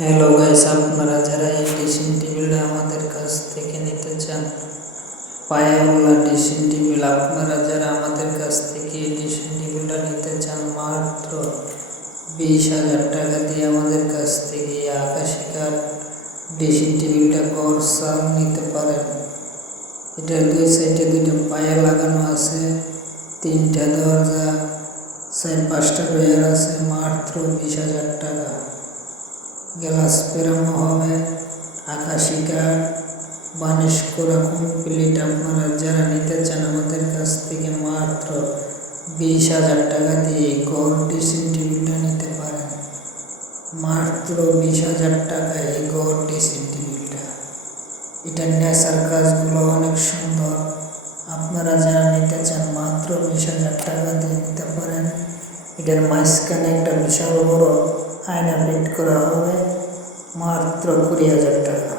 Hello guys, আপনারা যারা এই ড্রেসিং টেবিলটা আমাদের কাছ থেকে নিতে চান, পায়াওয়ালা ড্রেসিং টেবিল, আপনারা যারা আমাদের কাছ থেকে এই ড্রেসিং টেবিলটা নিতে চান মাত্র 20,000 টাকা দিয়ে আমাদের কাছ থেকে এই আকাশি কাঠ ড্রেসিং টেবিলটা গড়সাল নিতে পারেন। এটার দুই সাইডে দুইটা পায়া লাগানো আছে, 3টা দরজা, 4-5টা ডয়ার আছে, মাত্র 20,000 টাকা। গ্লাস পেরানো হবে, আকাশি কাঠ বানিশ করা কমপ্লিট। আপনারা যারা নিতে চান আমাদের কাছ থেকে মাত্র 20,000 টাকা দিয়ে গড় ড্রেসিং টেবিলটা নিতে পারেন। মাত্র 20,000 টাকায় এই গড় ড্রেসিং টেবিলটা। এটার নেচার কাজগুলো অনেক সুন্দর। আপনারা যারা নিতে চান মাত্র 20,000 টাকা দিয়ে নিতে পারেন। এটার মাঝখানে একটা বিশাল বড় আয়না ফিট করা হবে, মাত্র 20,000 টাকা।